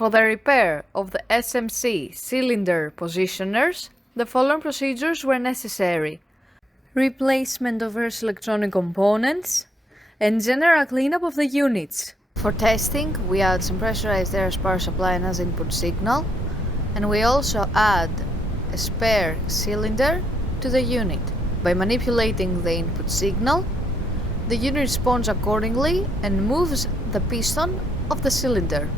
For the repair of the SMC cylinder positioners, the following procedures were necessary: replacement of various electronic components and general cleanup of the units. For testing, we add some pressurized air as power supply and as input signal, and we also add a spare cylinder to the unit. By manipulating the input signal, the unit responds accordingly and moves the piston of the cylinder.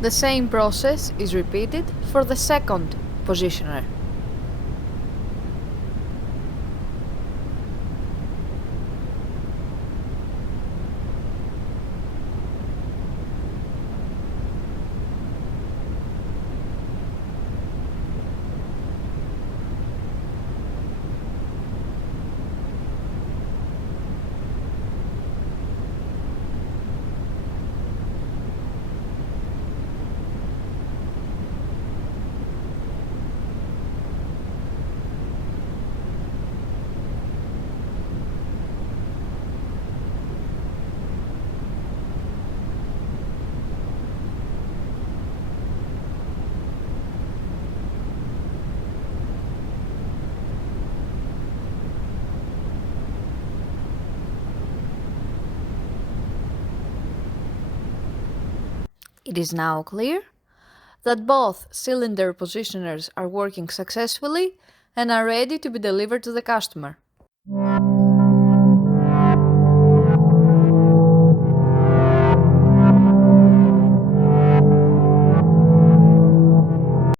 The same process is repeated for the second positioner. It is now clear that both cylinder positioners are working successfully and are ready to be delivered to the customer.